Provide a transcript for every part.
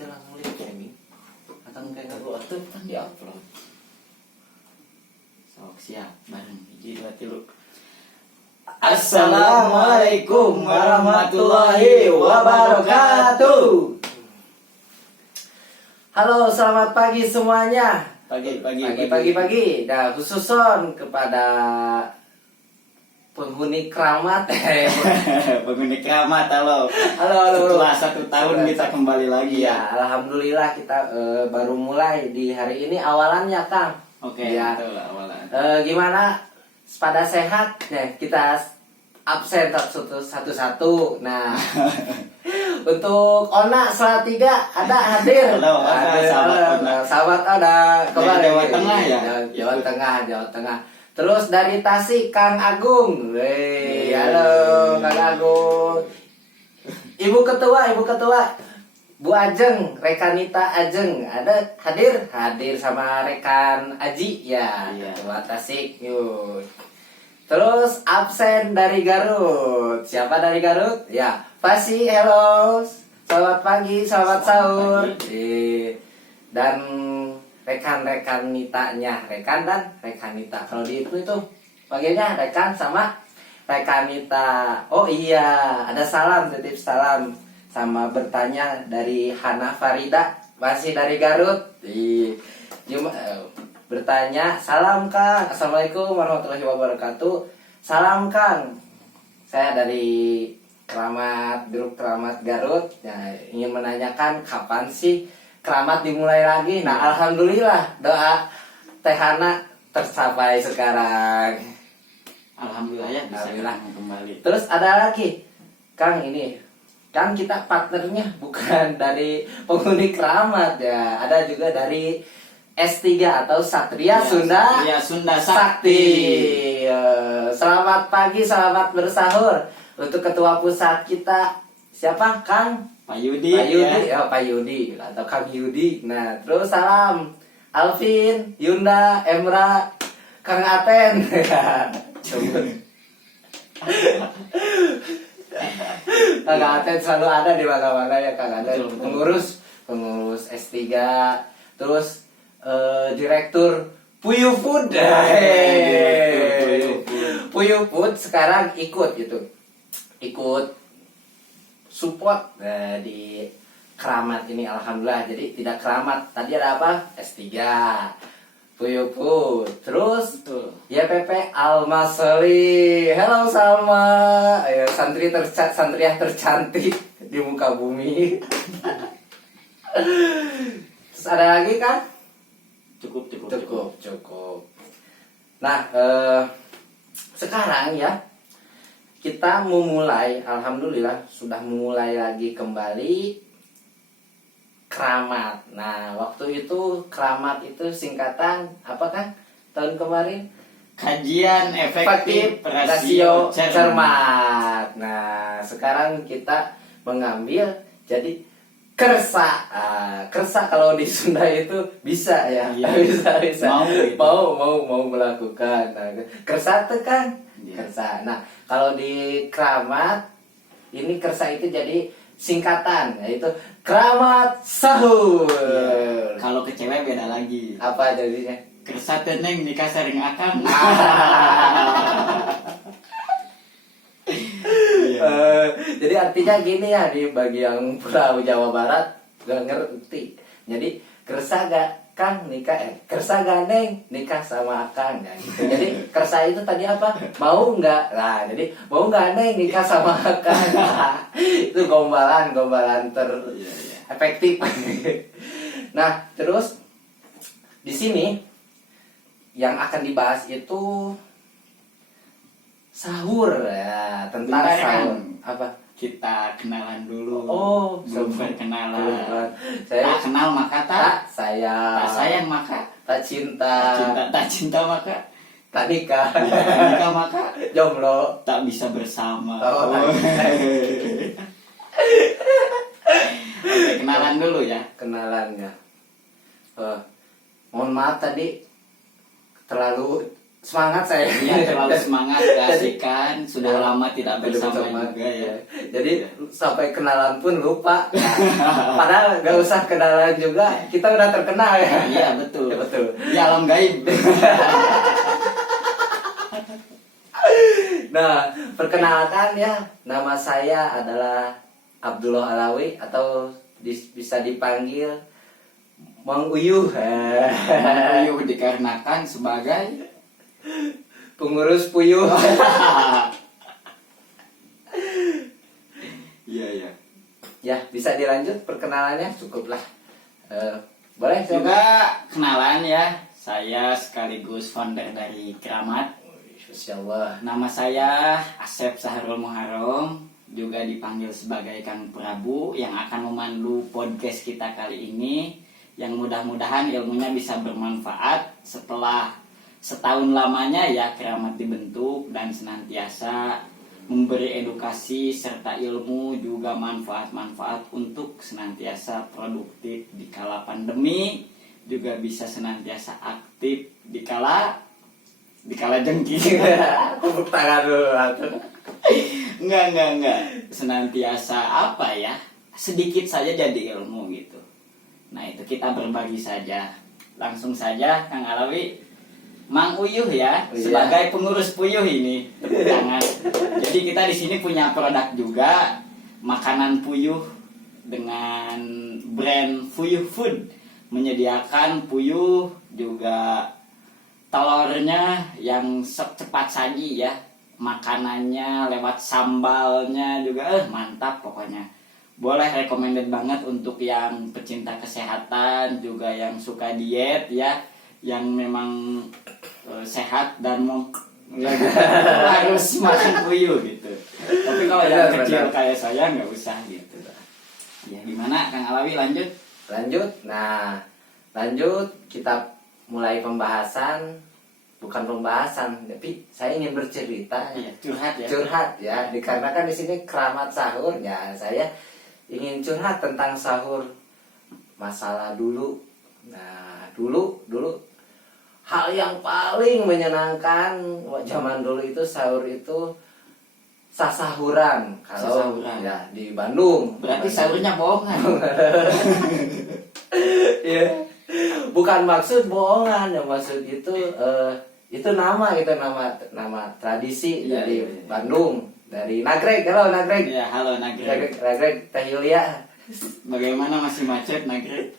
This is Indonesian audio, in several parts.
kita langsung live streaming atau kayak nggak tuh kan di upload. Sok siap bareng hiji dua tilu. Assalamualaikum warahmatullahi wabarakatuh. Halo, selamat pagi semuanya. Pagi. Nah, khususon kepada penghuni keramat. Penghuni keramat, halo. Halo. Setelah 1 tahun kita kembali lagi ya. Ya, alhamdulillah kita baru mulai di hari ini awalannya, Kang. Oke, ya. betul awalan. Gimana? Pada sehat? Nah, kita absen satu-satu. Nah, untuk Ona Salatiga ada hadir. Halo, sahabat ada kembali. Jawa Tengah ya? Jawa Tengah. Terus dari Tasik Kang Agung. Halo Kang Agung. Ibu ketua Bu Ajeng, Rekanita Ajeng ada hadir sama rekan Aji ya, iya. Ketua Tasik. Yuk. Terus absen dari Garut. Siapa dari Garut? Ya, Fasi. Hello. Selamat pagi, selamat sahur. Dan rekan-rekan nitanya, rekan dan rekanita. Kalau di itu bagiannya rekan sama rekanita. Oh iya, ada salam, titip salam sama bertanya dari Hana Farida, masih dari Garut. Bertanya, salam Kang, assalamualaikum warahmatullahi wabarakatuh. Salam Kang, saya dari grup Keramat Garut. Nah, ingin menanyakan kapan sih Keramat dimulai lagi. Nah, alhamdulillah doa Teh Hana tercapai sekarang. Alhamdulillah ya bisa kembali. Terus ada lagi, Kang, ini kan kita partnernya bukan dari penghuni Keramat ya, ada juga dari S3 atau Satria Sunda Sakti. Selamat pagi, selamat bersahur untuk ketua pusat kita. Siapa, Kang? Pak Yudi. Ya. Pak Yudi atau Kang Yudi. Nah, terus salam Alvin, Yunda, Emra, Kang Aten. Kang Aten selalu ada di mana-mana ya, Kang Aten. Pengurus S3, terus direktur Puyu Food. Puyu Food sekarang ikut support di Keramat ini, alhamdulillah. Jadi tidak Keramat, tadi ada apa? S3 Puyu Food. Terus YPP Almaseli. Hello Salma. Ayo, santriah tercantik di muka bumi. Terus ada lagi kan? Cukup. Nah, sekarang ya kita memulai, alhamdulillah sudah memulai lagi kembali Keramat. Nah, waktu itu Keramat itu singkatan apa kan? Tahun kemarin Kajian efektif rasio cermat. Nah, sekarang kita mengambil jadi kersa. Kersa kalau di Sunda itu bisa ya. Iya. Bisa. Mau melakukan. Nah, kersa itu kan kersa. Nah, kalau di Keramat ini kersa itu jadi singkatan, yaitu Keramat Sahur. Iya. Kalau ke cewek beda lagi. Apa jadinya? Kersa teneng nikah sering akang. Jadi artinya gini ya, di bagi yang Pulau Jawa Barat gak ngerti. Jadi kersa gak Kang nikah, kersa gak Neng nikah sama Akang ya, gitu. Jadi kersa itu tadi apa? Mau nggak? Nah, jadi mau nggak Neng nikah sama Akang? Nah, itu gombalan efektif. Nah, terus di sini yang akan dibahas itu sahur ya, tentang sahur. Apa? Kita kenalan dulu. Oh, belum berkenalan. Saya tak kenal maka tak sayang maka tak cinta maka tak nikah. Nikah maka jomblo tak bisa bersama. Oke, kenalan dulu ya. Kenalannya. Mohon maaf tadi terlalu semangat saya. Iya, terlalu semangat, keasikan, sudah lama tidak bersama juga ya. Jadi sampai kenalan pun lupa. Padahal gak usah kenalan juga, kita udah terkenal ya. Iya, betul. Ya, betul. Di alam gaib. Nah, perkenalkan ya, nama saya adalah Abdullah Alawi atau bisa dipanggil Mang Uyuh. Puyuh dikarenakan sebagai Pengurus Puyuh. Iya, iya. Ya, bisa dilanjut perkenalannya, cukuplah. Boleh saya? Juga kenalan ya, saya sekaligus founder dari Keramat. Masya Allah. Nama saya Asep Sahrul Muharram, juga dipanggil sebagai Kang Prabu, yang akan memandu podcast kita kali ini, yang mudah-mudahan ilmunya bisa bermanfaat setelah setahun lamanya ya Keramat dibentuk, dan senantiasa memberi edukasi serta ilmu juga manfaat-manfaat untuk senantiasa produktif di kala pandemi, juga bisa senantiasa aktif di kala jengking. Tepuk tangan dulu. Enggak. Senantiasa apa ya? Sedikit saja jadi ilmu gitu. Nah, itu kita berbagi saja. Langsung saja Kang Alawi, Mang Uyuh ya, Iya. sebagai pengurus Puyuh ini. Tepuk tangan. Jadi kita di sini punya produk juga, makanan Puyuh dengan brand Puyuh Food, menyediakan Puyuh juga telurnya yang cepat saji ya, makanannya lewat sambalnya juga mantap pokoknya. Boleh, recommended banget untuk yang pecinta kesehatan, juga yang suka diet ya, yang memang sehat dan mau harus makan Puyuh gitu. Tapi kalau yang kecil kayak saya nggak usah gitu. Ya gimana Kang Alawi, lanjut? Nah, lanjut kita mulai pembahasan. Bukan pembahasan, tapi saya ingin bercerita. Iya, curhat ya. Curhat ya, dikarenakan di sini Keramat Sahur ya, saya ingin curhat tentang sahur, masalah dulu. Nah, dulu hal yang paling menyenangkan zaman dulu itu sahur itu sasahuran. Kalau Sasahuran. ya di Bandung. Berarti sahurnya bohongan. Iya. Bukan maksud bohongan, yang maksud itu nama tradisi Iya, dari iya. Bandung, dari Nagreg. Halo Nagreg. Ya, halo Nagreg. Nagreg Teh Yulia. Bagaimana, masih macet Nagreg?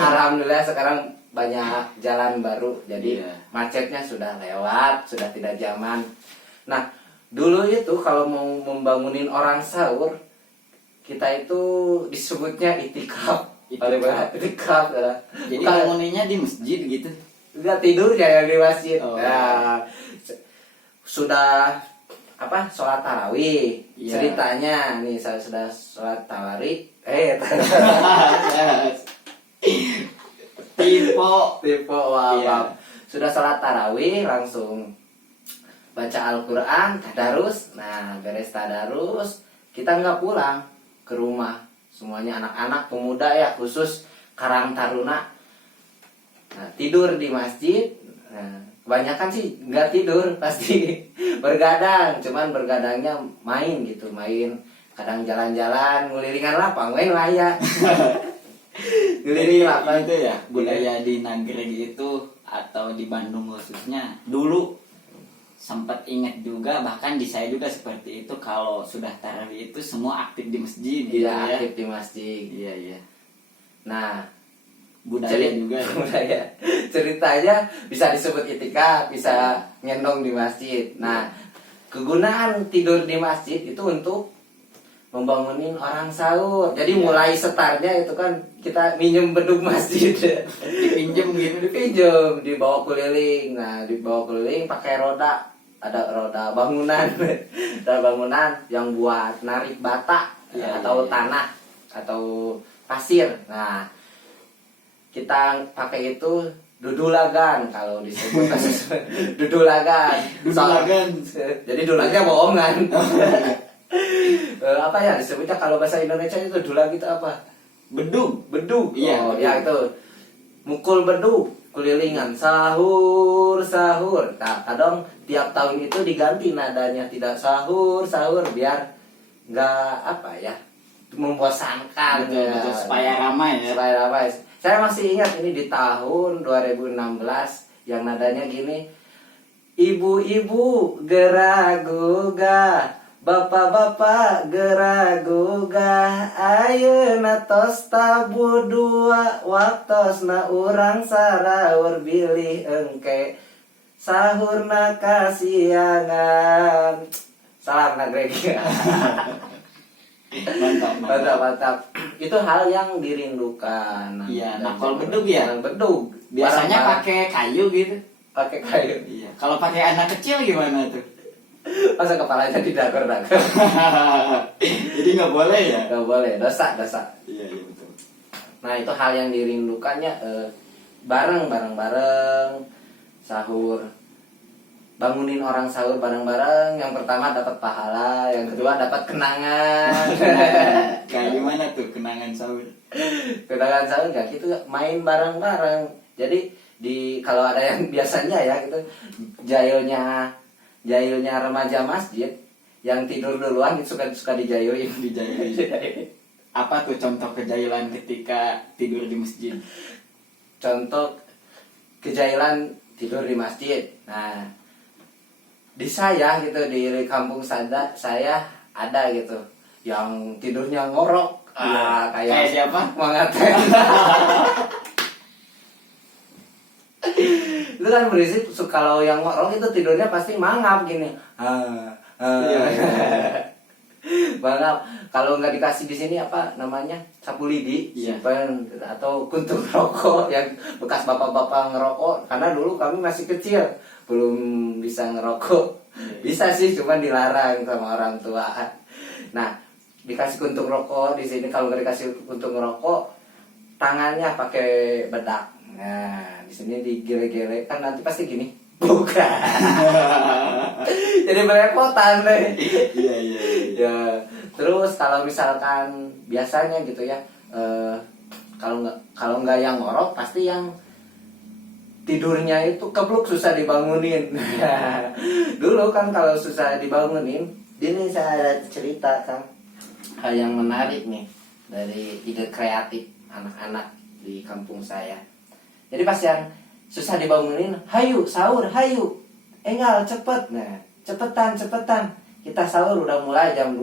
Alhamdulillah sekarang banyak jalan baru, jadi Iya. macetnya sudah lewat, sudah tidak zaman. Nah, dulu itu kalau mau membangunin orang sahur, kita itu disebutnya itikaf. Itikaf ya. Jadi Bukan- banguninnya di masjid gitu. Udah tidur kayak di masjid. Oh. Nah, sudah sholat tarawih. Iya. Ceritanya nih, saya sudah sholat tarawih. Tipe wow. Iya. Sudah sholat tarawih, langsung baca Al-Quran, tadarus. Nah, beres tadarus, kita nggak pulang ke rumah. Semuanya anak-anak, pemuda ya, khusus Karang Taruna. Nah, tidur di masjid. Nah, kebanyakan sih nggak tidur, pasti bergadang. Cuman bergadangnya main gitu, main. Kadang jalan-jalan, ngelilingan lapang, main layak. Jadi itu ya, budaya di Nagreg itu atau di Bandung khususnya dulu sempat ingat juga, bahkan di saya juga seperti itu, kalau sudah tarawih itu semua aktif di masjid gitu Iya, ya. aktif di masjid. Iya. Nah, Budaya juga ya. budaya. Ceritanya bisa disebut itikaf, bisa ngendong di masjid. Nah, kegunaan tidur di masjid itu untuk membangunin orang sahur. Jadi Iya. mulai startnya itu kan kita minjem beduk masjid. Dipinjem gitu. Dipinjem, dibawa keliling. Nah, dibawa keliling pakai roda. Ada roda bangunan. Roda bangunan yang buat narik bata Iya, atau iya. tanah atau pasir. Nah, kita pakai itu dudulagan kalau disebut. Dudulagan. Dudulagan. Jadi dulagnya bohongan. Apa ya disebutnya kalau bahasa Indonesia itu dulag itu apa? Bedug. Bedug. Iya, Oh, bedug. ya itu. Mukul bedug. kulilingan sahur sahur. Nah kadang tiap tahun itu diganti nadanya, tidak sahur sahur, biar nggak apa ya, membosankan. Betul, ya. betul, supaya ramai ya. Supaya ramai. Saya masih ingat ini di tahun 2016 yang nadanya gini. Ibu-ibu geraguga, bapak-bapak geraguga, ayeuna tos tabu dua, waktosna urang saraur bilih engke, sahurna kasiangan. Salam nagregi. Mantap, mantap. Mantap, mantap. Itu hal yang dirindukan. Iya, nakol bedug ya? Bedug. Biasanya Barang-barang. pakai kayu gitu. Pakai kayu. Iya. Kalau pakai anak kecil gimana tuh? Masa kepalanya didagor-dagor. Jadi nggak boleh ya? Gak boleh, dosa, dosa. Iya, iya betul. Nah itu hal yang dirindukannya, bareng sahur, bangunin orang sahur bareng-bareng. Yang pertama dapat pahala, yang kedua dapat kenangan. Kayak gimana tuh kenangan sahur? Kenangan sahur gak gitu, main bareng-bareng. Jadi kalau ada yang biasanya ya gitu, jahilnya remaja masjid yang tidur duluan suka dijailin. Dijailin. Apa tuh contoh kejailan ketika tidur di masjid? Contoh kejailan tidur di masjid. Nah, di saya gitu, di kampung saya ada gitu yang tidurnya ngorok. Kayak siapa? Mangaten. Itu kan berisik. Kalau yang ngorok itu tidurnya pasti mangap gini. Iya. Mangap. Kalau nggak dikasih di sini apa namanya, sapu lidi, Iya. simpen, atau kuntung rokok yang bekas bapak-bapak ngerokok. Karena dulu kami masih kecil, belum bisa ngerokok. Bisa sih, cuman dilarang sama orang tua. Nah, dikasih kuntung rokok di sini. Kalau nggak dikasih kuntung rokok, tangannya pakai bedak. Nah, di sini digele-gele kan nanti pasti gini. Bukan. Jadi belepotan deh. Iya. Ya, terus kalau misalkan biasanya gitu ya, kalau nggak yang ngorok pasti yang tidurnya itu kebluk, susah dibangunin. Dulu kan kalau susah dibangunin, ini saya ada cerita kan, hal yang menarik nih dari ide kreatif anak-anak di kampung saya. Jadi pas yang susah dibangunin, hayu sahur, hayu, enggal cepet, nah cepetan, kita sahur udah mulai jam 2.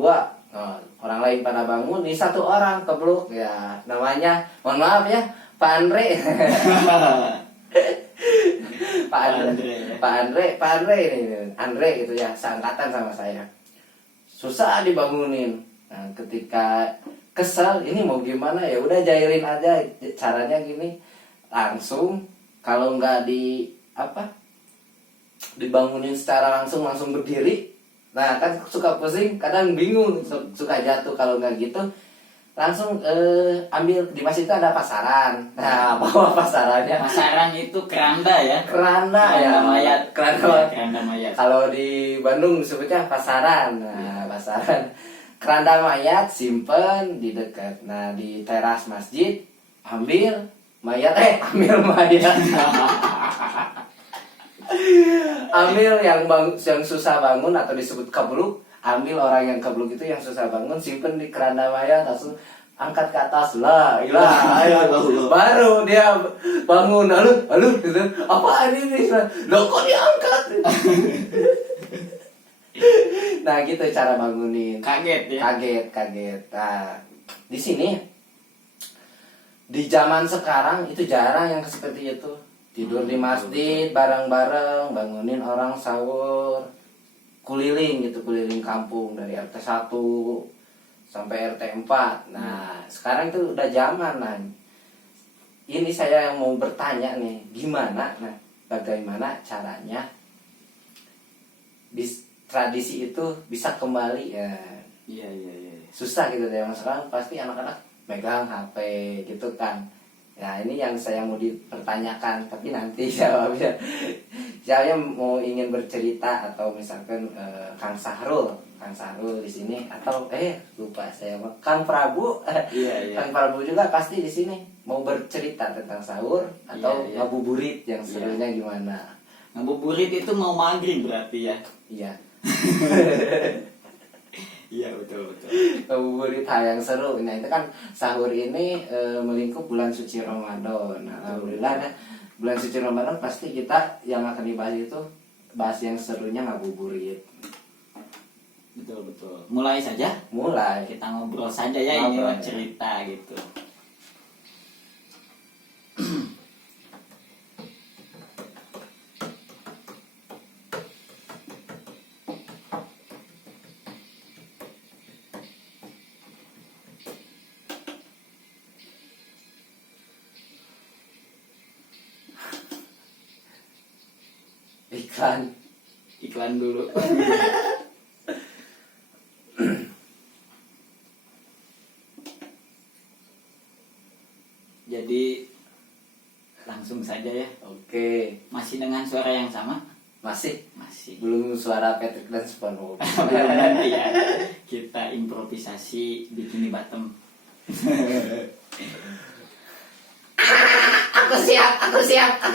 Orang lain pada bangun, ini satu orang kebluk ya, namanya mohon maaf ya, Pak Andre. Pak Andre ini, Andre gitu ya, seangkatan sama saya. Susah dibangunin. Nah, ketika kesel, ini mau gimana ya, udah jailin aja. Caranya gini, langsung kalau nggak dibangunin secara langsung berdiri. Nah kan suka pusing, kadang bingung, suka jatuh. Kalau nggak gitu langsung ambil, di masjid itu ada pasaran. Nah bawa pasarannya. Pasaran itu keranda ya? Keranda ya, mayat. keranda Mayat. Kalau di Bandung disebutnya pasaran. Nah pasaran, keranda mayat simpen di dekat. Nah di teras masjid ambil mayat. Ambil yang susah bangun atau disebut kebluk. Ambil orang yang kebluk itu yang susah bangun, simpen di keranda mayat, langsung angkat ke atas, la ilaha illallah. Baru dia bangun, halo gitu. Apaan ini? Loh kok diangkat? Nah gitu cara bangunin. Kaget ya? Kaget. Nah di sini, di zaman sekarang itu jarang yang seperti itu. Tidur di masjid bareng-bareng, bangunin orang sahur, keliling kampung dari RT 1 sampai RT 4. Nah sekarang itu udah zaman. Nah ini saya yang mau bertanya nih, bagaimana caranya tradisi itu bisa kembali ya? Iya. Susah gitu deh, sekarang pasti anak-anak megang HP gitu kan. Nah ini yang saya mau dipertanyakan, tapi nanti jawabnya Saya mau ingin bercerita atau misalkan Kang Sahrul di sini atau lupa saya Kang Prabu. Iya. Kang Prabu juga pasti di sini mau bercerita tentang sahur atau Iya. ngabuburit yang serunya gimana. Ngabuburit itu mau maghrib berarti ya. Iya. Iya betul. Ngabuburit hal yang seru. Nah itu kan sahur ini melingkup bulan suci Ramadan. Nah, alhamdulillah bulan suci Ramadan pasti kita yang akan dibahas itu bahas yang serunya ngabuburit. Betul. Mulai saja. Mulai. Kita ngobrol saja ya, ini Ngobrol, ya. cerita gitu. Iklan dulu. Jadi langsung saja ya. Oke. Masih dengan suara yang sama? Masih Masih. belum suara Patrick dan SpongeBob. Belum nanti ya. Kita improvisasi bikini bottom. Aku siap.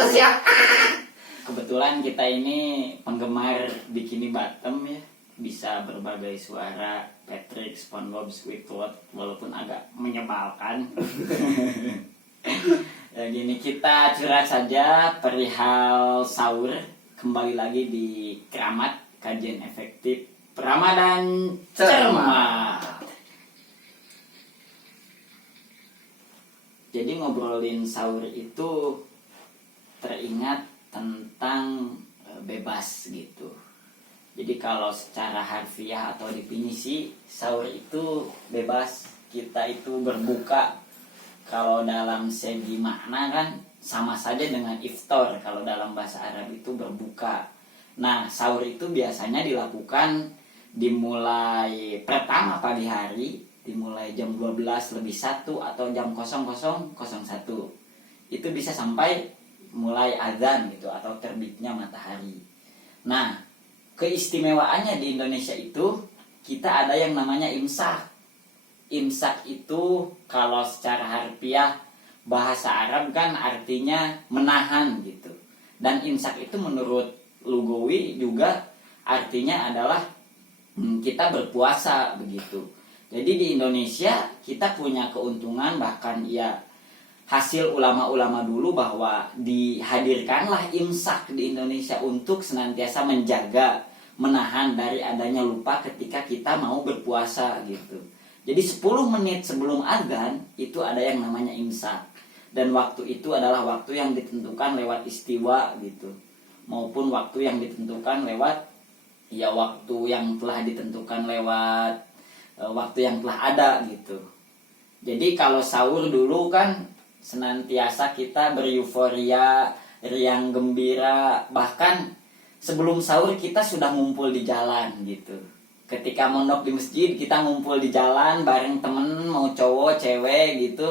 Kebetulan kita ini penggemar bikini bottom ya. Bisa berbagai suara Patrick, SpongeBob, Squidward, walaupun agak menyebalkan. Ya gini, kita curhat saja perihal sahur. Kembali lagi di Keramat, kajian efektif Ramadan cermat. Jadi ngobrolin sahur itu teringat tentang bebas gitu. Jadi kalau secara harfiah atau definisi sahur itu bebas, kita itu berbuka. Kalau dalam segi makna kan sama saja dengan iftar kalau dalam bahasa Arab itu berbuka. Nah, sahur itu biasanya dilakukan dimulai pertama pagi hari, dimulai jam 12:01 atau jam 00:01. Itu bisa sampai mulai azan gitu atau terbitnya matahari. Nah, keistimewaannya di Indonesia itu kita ada yang namanya imsak. Imsak itu kalau secara harfiah bahasa Arab kan artinya menahan gitu. Dan imsak itu menurut lugawi juga artinya adalah kita berpuasa begitu. Jadi di Indonesia kita punya keuntungan, bahkan ya hasil ulama-ulama dulu bahwa dihadirkanlah imsak di Indonesia untuk senantiasa menjaga, menahan dari adanya lupa ketika kita mau berpuasa gitu. Jadi 10 menit sebelum azan itu ada yang namanya imsak. Dan waktu itu adalah waktu yang ditentukan lewat istiwa gitu. Maupun waktu yang ditentukan lewat ya waktu yang telah ditentukan lewat waktu yang telah ada gitu. Jadi kalau sahur dulu kan senantiasa kita beryuforia, riang gembira, bahkan sebelum sahur kita sudah ngumpul di jalan gitu. Ketika mondok di masjid kita ngumpul di jalan bareng temen, mau cowok, cewek gitu.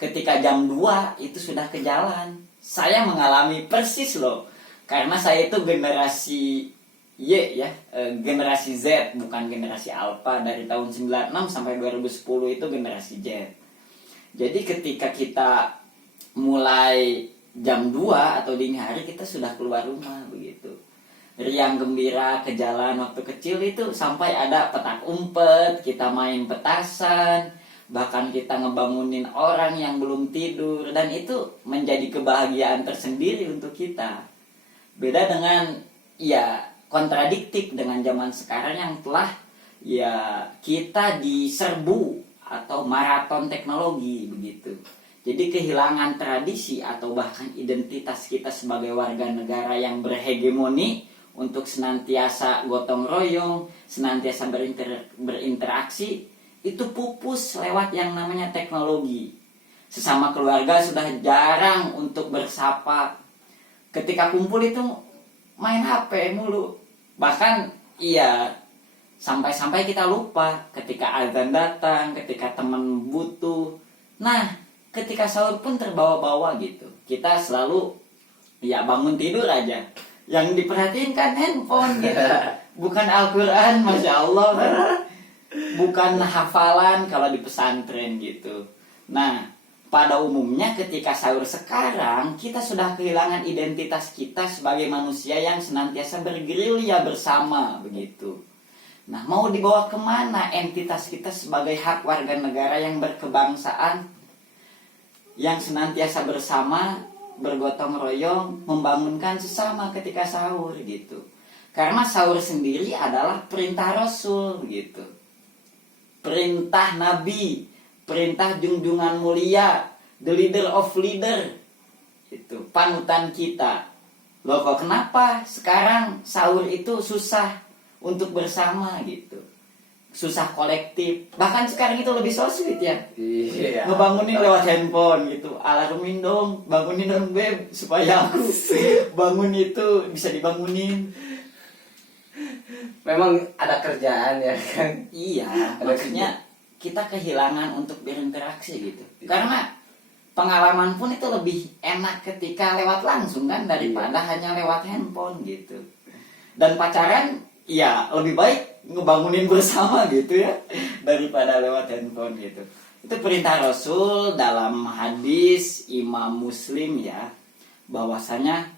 Ketika jam 2 itu sudah ke jalan. Saya mengalami persis loh. Karena saya itu generasi Y ya, generasi Z bukan generasi Alpha. Dari tahun 96 sampai 2010 itu generasi Z. Jadi ketika kita mulai jam 2 atau dini hari kita sudah keluar rumah begitu. Riang gembira ke jalan waktu kecil itu sampai ada petak umpet, kita main petasan, bahkan kita ngebangunin orang yang belum tidur, dan itu menjadi kebahagiaan tersendiri untuk kita. Beda dengan ya kontradiktif dengan zaman sekarang yang telah ya kita diserbu atau maraton teknologi begitu. Jadi kehilangan tradisi atau bahkan identitas kita sebagai warga negara yang berhegemoni untuk senantiasa gotong royong, senantiasa berinteraksi, itu pupus lewat yang namanya teknologi. Sesama keluarga sudah jarang untuk bersapa. Ketika kumpul itu main HP mulu. Bahkan iya sampai-sampai kita lupa ketika azan datang, ketika teman butuh. Nah, ketika sahur pun terbawa-bawa gitu. Kita selalu ya bangun tidur aja. Yang diperhatiin kan handphone gitu. Bukan Al-Quran, Masya Allah kan. Bukan hafalan kalau di pesantren gitu. Nah, pada umumnya ketika sahur sekarang, kita sudah kehilangan identitas kita sebagai manusia yang senantiasa bergerilya bersama begitu. Nah, mau dibawa kemana entitas kita sebagai hak warga negara yang berkebangsaan, yang senantiasa bersama, bergotong royong, membangunkan sesama ketika sahur gitu. Karena sahur sendiri adalah perintah Rasul gitu. Perintah Nabi, perintah junjungan mulia, the leader of leader. Itu panutan kita. Loh kok kenapa sekarang sahur itu susah untuk bersama gitu. Susah kolektif. Bahkan sekarang itu lebih so sweet ya. Iya. Ngebangunin lewat handphone gitu. Alarmin dong, bangunin dong beb supaya aku bangun itu bisa dibangunin. Memang ada kerjaan ya kan. Iya, maksudnya kita kehilangan untuk berinteraksi gitu. Karena pengalaman pun itu lebih enak ketika lewat langsung kan daripada hanya lewat handphone gitu. Dan pacaran ya lebih baik ngebangunin bersama gitu ya daripada lewat handphone gitu. Itu perintah Rasul dalam hadis Imam Muslim ya, bahwasanya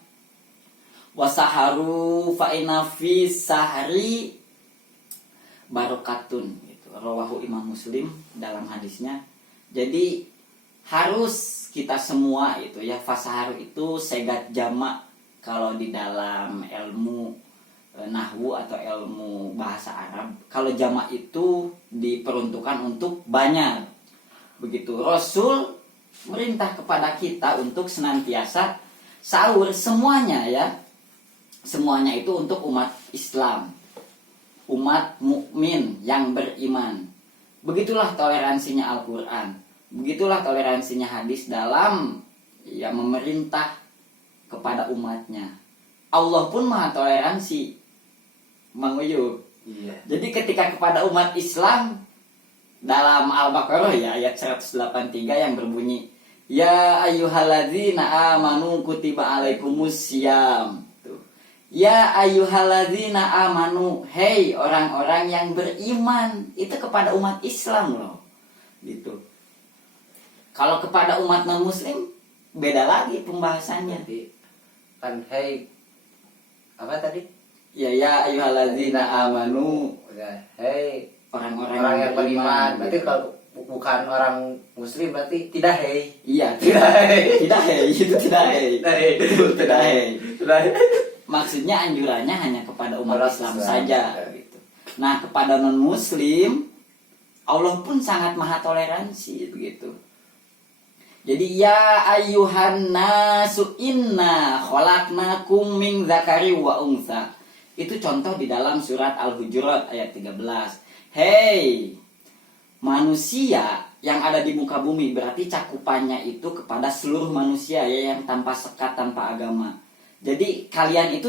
wasaharu fa'ina fi sahari barokatun gitu. Rawahu Imam Muslim dalam hadisnya. Jadi harus kita semua itu ya, fasaharu itu segat jamak kalau di dalam ilmu nahwu atau ilmu bahasa Arab. Kalau jamak itu diperuntukkan untuk banyak. Begitu Rasul merintah kepada kita untuk senantiasa sahur semuanya ya. Semuanya itu untuk umat Islam, umat mukmin yang beriman. Begitulah toleransinya Al-Quran. Begitulah toleransinya hadis dalam ya memerintah kepada umatnya. Allah pun maha toleransi. Mang Uyu. Iya. Jadi ketika kepada umat Islam dalam Al-Baqarah ya ayat 183 yang berbunyi ya ayyuhalladzina amanu kutiba alaikumussyam. Tuh. Ya ayyuhalladzina amanu, hey orang-orang yang beriman, itu kepada umat Islam loh. Gitu. Kalau kepada umat non-muslim beda lagi pembahasannya. Jadi kan hey apa tadi? Ya ayyuhalladzina amanu, Ya, hey orang-orang orang yang beriman. Berarti gitu. kalau bukan orang muslim berarti tidak hey. Iya, Tidak hey. tidak hey, itu tidak hey. Tidak hey. Tidak hey. Tidak hey. Maksudnya anjurannya hanya kepada umat Orang Islam Islam saja gitu. Nah, kepada non-muslim Allah pun sangat maha toleransi begitu. Jadi ya ayyuhan nasu inna khalaqnakum min dzakari wa untha. Itu contoh di dalam surat Al-Hujurat ayat 13. Hei manusia yang ada di muka bumi, berarti cakupannya itu kepada seluruh manusia ya, yang tanpa sekat, tanpa agama. Jadi kalian itu